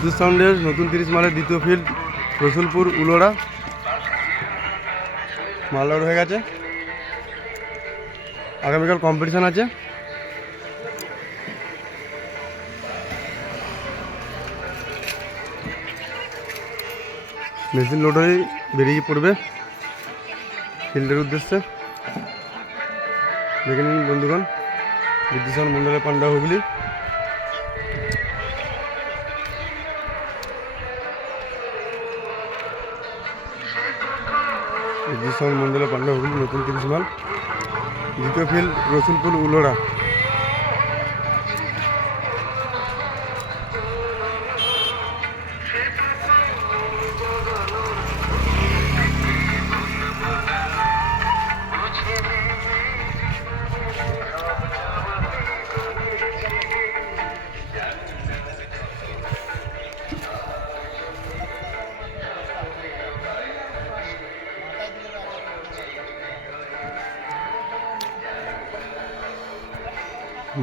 বিদ্যুৎ সাউন্ডের নতুন 30 মালের দ্বিতীয় ফিল্ড রসুলপুর উলোড়া মাল লোড হয়ে গেছে। আগামীকাল কম্পিটিশান আছে। মেশিন লোড হয়ে বেরিয়ে পড়বে ফিল্ডের উদ্দেশ্যে। দেখে নিন বন্ধুগণ, বিদ্যুৎ সাউন্ড মন্ডলের পান্ডা হুগলি। বিদ্যুৎ সাউন্ড মন্ডলের পান্ডা হুগলি নতুন 30 মাল দ্বিতীয় ফিল্ড রসুলপুর উলোড়া।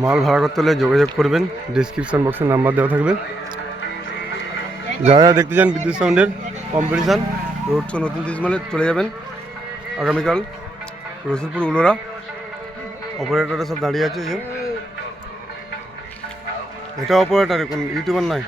মাল ভাড়া করতে হলে যোগাযোগ করবেন, ডিসক্রিপশান বক্সে নাম্বার দেওয়া থাকবে। যারা দেখতে চান বিদ্যুৎ সাউন্ডের কম্পিটিশান রোড শো নতুন 30 মালে চলে যাবেন আগামীকাল রসুলপুর উলোড়া। অপারেটাররা সব দাঁড়িয়ে আছে। এটা অপারেটার, কোন ইউটিউবার নাই।